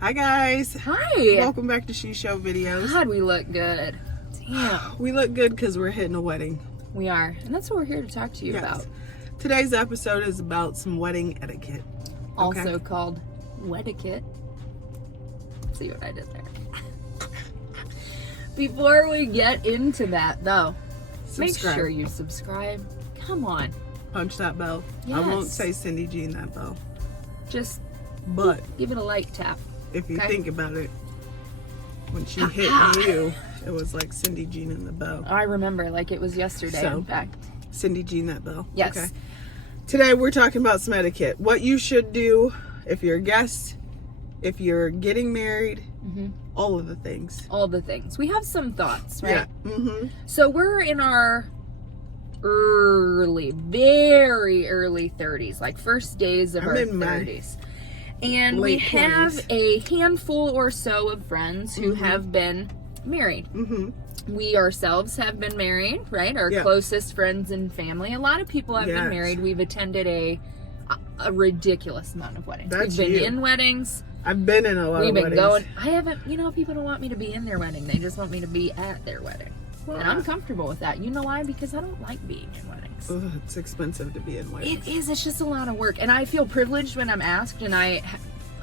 Hi guys. Hi. Welcome back to She Show Videos. God, we look good. Damn. We look good because we're hitting a wedding. We are. And that's what we're here to talk to you about. Today's episode is about some wedding etiquette. Also called weddiquette. See what I did there? Before we get into that though, make sure you subscribe. Come on. Punch that bell. Yes. I won't say Cindy Jean that bell. Just give it a like tap. If you think about it, when she hit you, it was like Cindy Jean in the bell. I remember like it was yesterday, in fact. Cindy Jean that bell. Yes. Okay. Today we're talking about some etiquette. What you should do if you're a guest, if you're getting married, all of the things. All the things. We have some thoughts, right? Yeah. So we're in our very early 30s, like first days of our 30s. And we have a handful or so of friends who have been married. We ourselves have been married, right? Our closest friends and family. A lot of people have been married. We've attended a ridiculous amount of weddings. We've been in weddings. I've been in a lot of weddings. We've been going. I haven't, people don't want me to be in their wedding. They just want me to be at their wedding. And I'm comfortable with that. You know why? Because I don't like being in weddings. Ugh, it's expensive to be in weddings. It is. It's just a lot of work. And I feel privileged when I'm asked, and I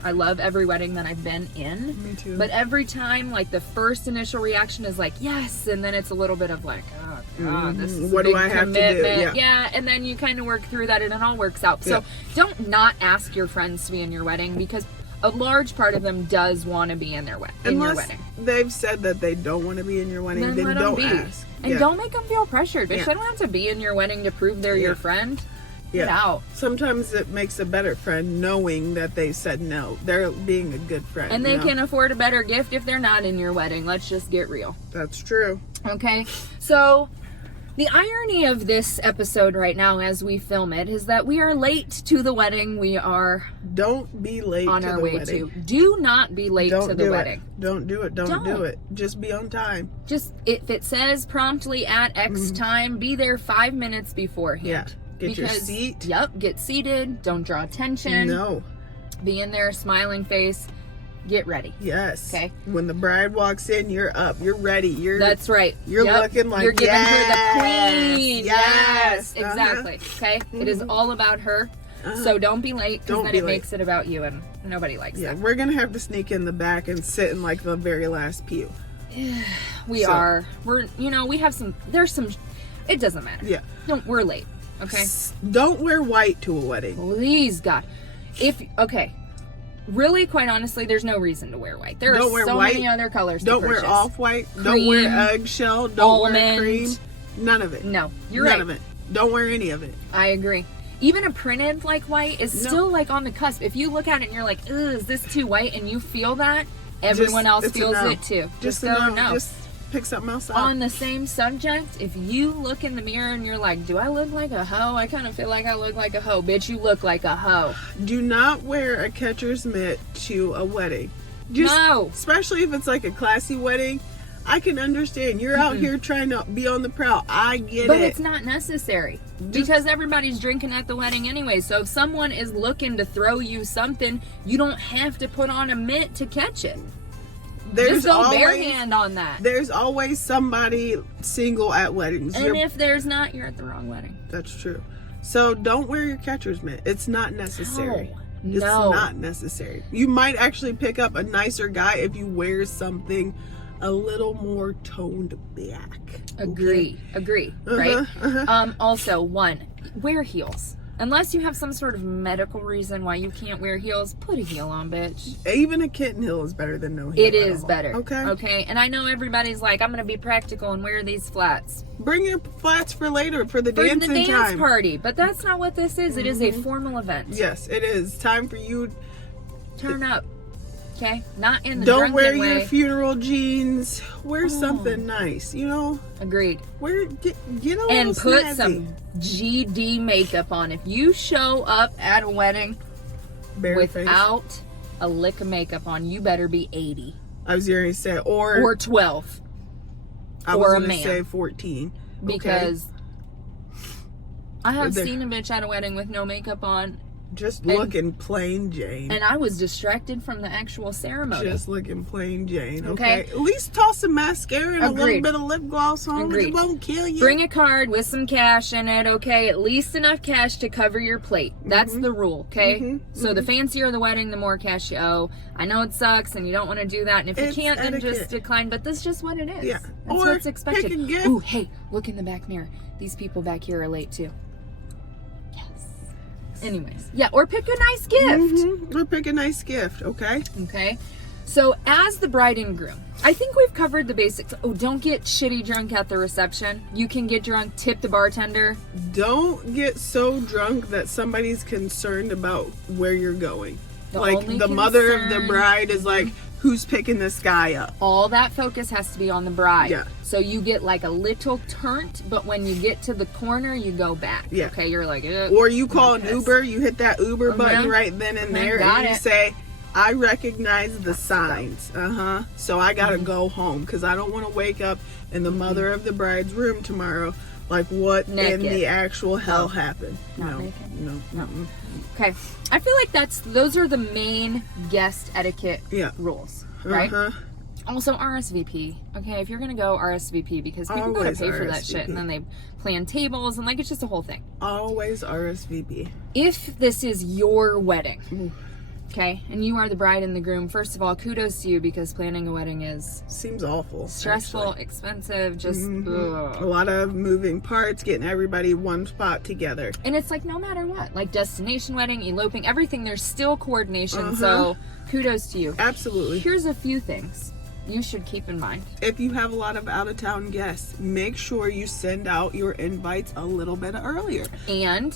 love every wedding that I've been in. Me too. But every time, like, the first initial reaction is like, yes. And then it's a little bit of like, oh, God, this is what a big do I have commitment. to do? Yeah. And then you kind of work through that and it all works out. So don't not ask your friends to be in your wedding, because a large part of them does want to be in their your wedding. They've said that they don't want to be in your wedding, then don't ask. And don't make them feel pressured. They shouldn't have to be in your wedding to prove they're your friend. Get out. Sometimes it makes a better friend knowing that they said no. They're being a good friend. And they can afford a better gift if they're not in your wedding. Let's just get real. That's true. Okay. So the irony of this episode right now as we film it is that we are late to the wedding. We are Don't be late on to our the way wedding. to. Do not be late to the wedding. Don't do it. Don't do it. Just be on time. Just if it says promptly at X time, be there 5 minutes beforehand. Yeah. Get your seat. Yep. Get seated. Don't draw attention. No. Be in there, smiling face. Get ready. Yes. Okay. When the bride walks in, you're up. You're ready. That's right. You're looking like you're giving her the queen. Yes. Exactly. Okay. It is all about her. So don't be late, because then it makes it about you, and nobody likes that. We're gonna have to sneak in the back and sit in like the very last pew. We're we have some. There's some. It doesn't matter. Yeah. We're late. Okay. Don't wear white to a wedding. Please, God. Really, quite honestly, there's no reason to wear white. There are so many other colors to purchase. Don't wear off-white. Don't wear eggshell. Don't wear cream. None of it. No, you're right. None of it. Don't wear any of it. I agree. Even a printed like white is still like on the cusp. If you look at it and you're like, ugh, is this too white? And you feel that, everyone else feels it too. Just go no. Just pick something else up. On the same subject, if you look in the mirror and you're like, do I look like a hoe? I kind of feel like I look like a hoe. Bitch, you look like a hoe. Do not wear a catcher's mitt to a wedding. No. Especially if it's like a classy wedding. I can understand. You're out here trying to be on the prowl. I get it. But it's not necessary. Because everybody's drinking at the wedding anyway. So if someone is looking to throw you something, you don't have to put on a mitt to catch it. Just go barehand on that. There's always somebody single at weddings. And if there's not, you're at the wrong wedding. That's true. So don't wear your catcher's mitt. It's not necessary. No. It's not necessary. You might actually pick up a nicer guy if you wear something a little more toned back. Agree. Right? Also, wear heels. Unless you have some sort of medical reason why you can't wear heels, put a heel on, bitch. Even a kitten heel is better than no heel. It is better. Okay. And I know everybody's like, I'm going to be practical and wear these flats. Bring your flats for later, for the dancing time. For the dance party. But that's not what this is. It is a formal event. Yes, it is. Time for you. Turn up. Okay? Not in the Don't wear way. your funeral jeans. Wear something nice, Agreed. Get a little and put snazzy. some GD makeup on. If you show up at a wedding without a lick of makeup on, you better be 80. I was going to say, or 12. I was going to say 14. Because I have seen a bitch at a wedding with no makeup on, Just looking plain Jane. And I was distracted from the actual ceremony. Just looking plain Jane. Okay. At least toss some mascara and a little bit of lip gloss on. It won't kill you. Bring a card with some cash in it, okay? At least enough cash to cover your plate. That's the rule, okay? So the fancier the wedding, the more cash you owe. I know it sucks and you don't want to do that. And if you can't, then just decline. But that's just what it is. Yeah. That's what's expected. Pick a gift. Ooh, hey, look in the back mirror. These people back here are late too. Anyways, yeah, or pick a nice gift. Or pick a nice gift, okay? Okay. So as the bride and groom, I think we've covered the basics. Oh, don't get shitty drunk at the reception. You can get drunk, tip the bartender. Don't get so drunk that somebody's concerned about where you're going. The mother of the bride is like, who's picking this guy up? All that focus has to be on the bride. Yeah. So you get like a little turnt, but when you get to the corner, you go back. Yeah. Okay, you're like, or you call an Uber, you hit that Uber button right then and there, and you say, I recognize the signs. So I gotta go home because I don't want to wake up in the mother of the bride's room tomorrow. Like, what in the actual hell happened? No. Okay, I feel like those are the main guest etiquette rules, right? Also RSVP. Okay, if you're gonna go, RSVP, because people gotta pay for that shit, and then they plan tables and like it's just a whole thing. Always RSVP. If this is your wedding, okay, and you are the bride and the groom, first of all, kudos to you, because planning a wedding seems awful, stressful, expensive, just a lot of moving parts, getting everybody one spot together. And it's like no matter what, like destination wedding, eloping, everything, there's still coordination. So kudos to you. Absolutely. Here's a few things you should keep in mind. If you have a lot of out-of-town guests, make sure you send out your invites a little bit earlier. And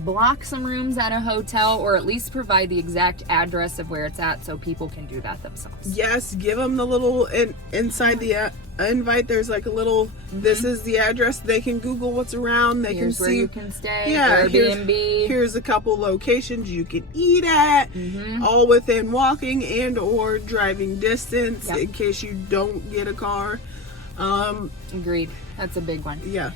block some rooms at a hotel, or at least provide the exact address of where it's at so people can do that themselves. Yes, give them the little inside the invite. There's like a little, this is the address. They can Google what's around. They can see where you can stay. Yeah, Airbnb. Here's a couple locations you can eat at, all within walking and or driving distance in case you don't get a car. Agreed. That's a big one. Yeah.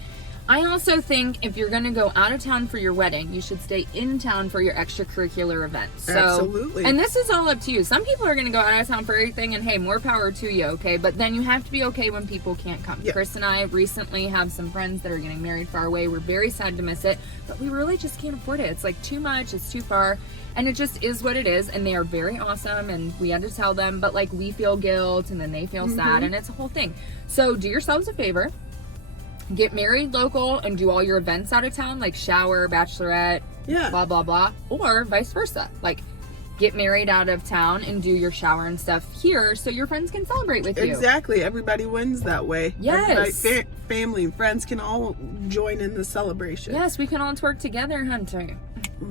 I also think if you're going to go out of town for your wedding, you should stay in town for your extracurricular events. So, absolutely. And this is all up to you. Some people are going to go out of town for everything, and hey, more power to you, okay? But then you have to be okay when people can't come. Yeah. Chris and I recently have some friends that are getting married far away. We're very sad to miss it, but we really just can't afford it. It's like too much, it's too far, and it just is what it is. And they are very awesome, and we had to tell them, but like we feel guilt, and then they feel sad, and it's a whole thing. So do yourselves a favor. Get married local and do all your events out of town, like shower, bachelorette, blah, blah, blah. Or vice versa. Like, get married out of town and do your shower and stuff here so your friends can celebrate with you. Exactly. Everybody wins that way. Yes. Family and friends can all join in the celebration. Yes, we can all twerk together, Hunter.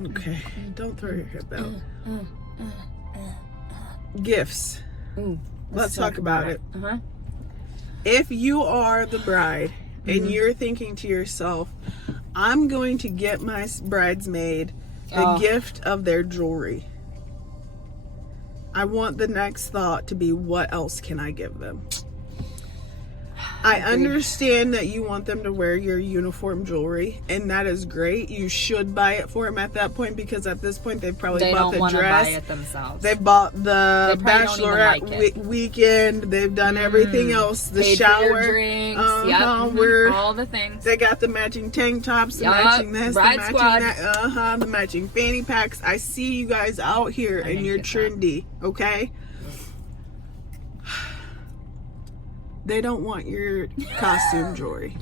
Okay. Don't throw your hip out. Gifts. Ooh, let's talk about it. If you are the bride, and you're thinking to yourself, I'm going to get my bridesmaid the gift of their jewelry. I want the next thought to be, what else can I give them? I understand that you want them to wear your uniform jewelry, and that is great. You should buy it for them at that point, because at this point they've probably bought the dress. They don't want to buy it themselves. They've bought the bachelorette weekend. They've done everything else. The paid shower, for your drinks, all the things. They got the matching tank tops, the matching this, bride the matching squad. that, the matching fanny packs. I see you guys out here, and you're trendy, okay? They don't want your costume jewelry.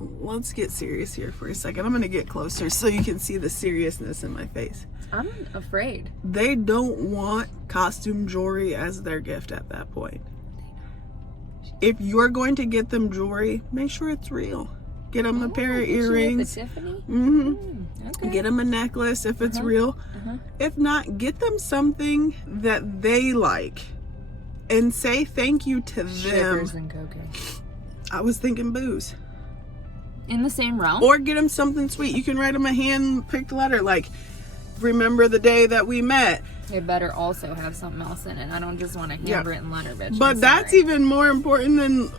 Let's get serious here for a second. I'm gonna get closer so you can see the seriousness in my face. I'm afraid. They don't want costume jewelry as their gift at that point. If you're going to get them jewelry, make sure it's real. Get them a pair of earrings. Tiffany? Okay. Get them a necklace if it's real. If not, get them something that they like. And say thank you to them. Sugars and cocaine. I was thinking booze. In the same realm? Or get them something sweet. You can write them a hand-picked letter, like, remember the day that we met. It better also have something else in it. I don't just want a handwritten letter, bitch. But that's even more important than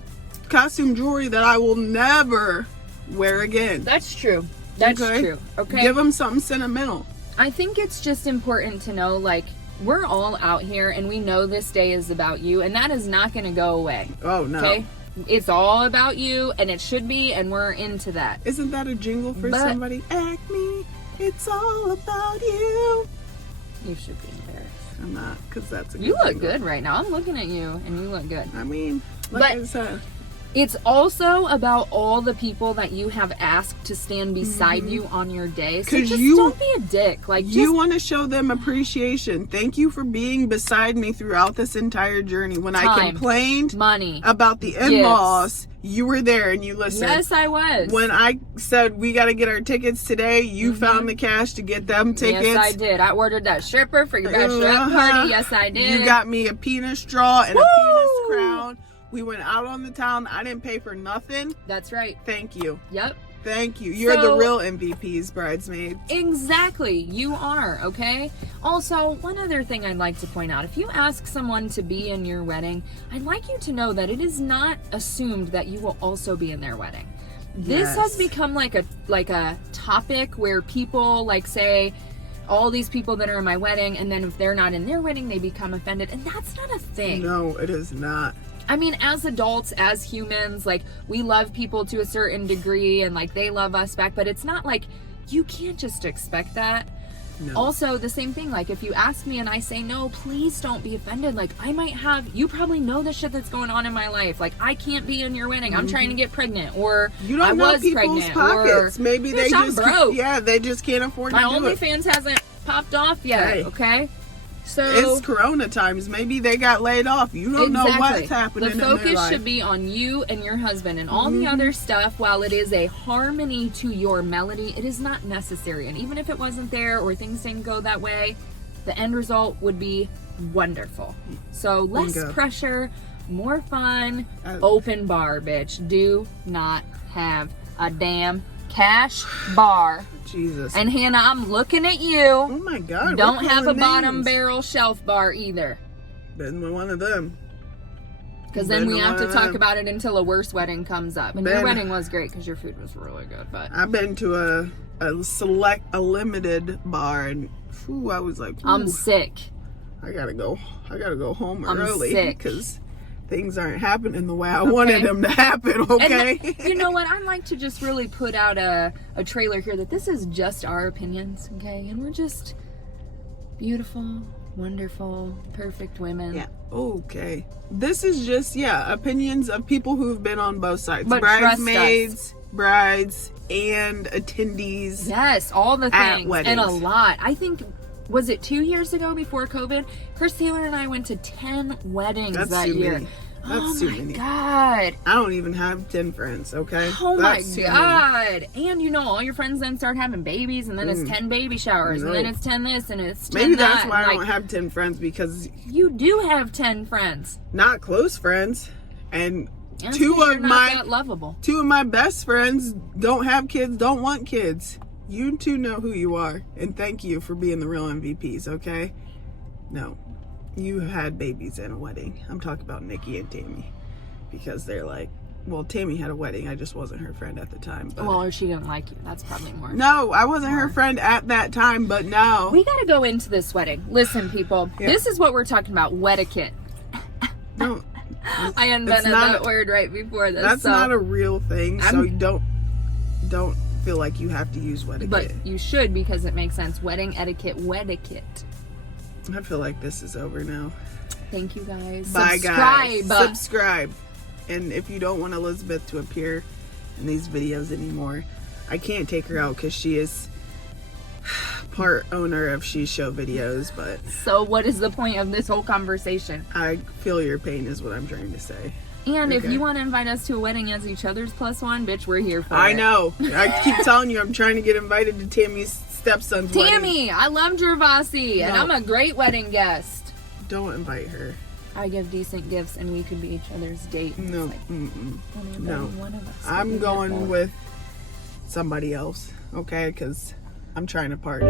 costume jewelry that I will never wear again. That's true. That's true. Okay. Give them something sentimental. I think it's just important to know, like, we're all out here and we know this day is about you, and that is not going to go away. Oh, no. Okay? It's all about you, and it should be, and we're into that. Isn't that a jingle for somebody? Acme, it's all about you. You should be embarrassed. I'm not, because that's a good You look jingle. good right now. I'm looking at you, and you look good. I mean, like I said. It's also about all the people that you have asked to stand beside you on your day. So just don't be a dick. Like, you want to show them appreciation. Thank you for being beside me throughout this entire journey. When I complained about the in-laws, you were there and you listened. Yes, I was. When I said we got to get our tickets today, you found the cash to get them tickets. Yes, I did. I ordered that stripper for your bachelorette party. Yes, I did. You got me a penis straw and a penis crown. We went out on the town. I didn't pay for nothing. That's right. Thank you. Yep. Thank you. You're the real MVPs, bridesmaids. Exactly. You are, okay? Also, one other thing I'd like to point out. If you ask someone to be in your wedding, I'd like you to know that it is not assumed that you will also be in their wedding. This has become like a topic where people like say, all these people that are in my wedding, and then if they're not in their wedding, they become offended. And that's not a thing. No, it is not. I mean, as adults, as humans, like, we love people to a certain degree and, like, they love us back, but it's not like, you can't just expect that. No. Also, the same thing, like, if you ask me and I say no, please don't be offended. Like, I might have, you probably know the shit that's going on in my life. Like, I can't be in your wedding. I'm trying to get pregnant, or you don't know people's pockets. Maybe they just broke. Yeah, they just can't afford to do it. My OnlyFans hasn't popped off yet, okay? So it's Corona times. Maybe they got laid off. You don't know what's happening in their life. The focus should be on you and your husband, and all the other stuff. While it is a harmony to your melody, it is not necessary. And even if it wasn't there or things didn't go that way, the end result would be wonderful. So less pressure, more fun, open bar, bitch. Do not have a damn cash bar. Jesus. And Hannah, I'm looking at you. Oh my God. Don't have a bottom barrel shelf bar either. Been one of them. Because then we have to talk about it until a worse wedding comes up. And your wedding was great because your food was really good. But I've been to a limited bar, and I was like, I'm sick. I gotta go home early. I'm sick because things aren't happening the way I wanted them to happen, okay? And you know what? I'd like to just really put out a trailer here that this is just our opinions, okay? And we're just beautiful, wonderful, perfect women. Yeah. Okay. This is just, opinions of people who've been on both sides. But bridesmaids, brides, and attendees. Yes, all the things. Weddings. And a lot. I think, was it 2 years ago before COVID? Chris Taylor and I went to 10 weddings that year. That's too many. God. I don't even have 10 friends, okay? Oh my God. And you know, all your friends then start having babies, and then it's 10 baby showers, and then it's 10 this, and it's 10 Maybe that. That's why I don't have 10 friends, because you do have 10 friends. Not close friends. And two of my best friends don't have kids, don't want kids. You two know who you are, and thank you for being the real MVPs, okay? No. You had babies in a wedding. I'm talking about Nikki and Tammy, because they're like, well, Tammy had a wedding. I just wasn't her friend at the time. But well, or she didn't like you. That's probably more. No, I wasn't her friend at that time, but now. We got to go into this wedding. Listen, people, this is what we're talking about, weddiquette. No. I invented that word right before this. That's not a real thing, so don't feel like you have to use weddiquette. But you should, because it makes sense. Wedding etiquette, weddiquette. I feel like this is over now. Thank you, guys. Bye, guys. Subscribe. And if you don't want Elizabeth to appear in these videos anymore, I can't take her out because she is part owner of She Show videos. But so what is the point of this whole conversation? I feel your pain is what I'm trying to say. And if you want to invite us to a wedding as each other's +1, bitch, we're here for it. I know. I keep telling you, I'm trying to get invited to Tammy's stepson's wedding. Tammy, I love Gervasi, and I'm a great wedding guest. Don't invite her. I give decent gifts, and we could be each other's date. No, like, no. One of us. I'm going with somebody else, okay? Because I'm trying to party.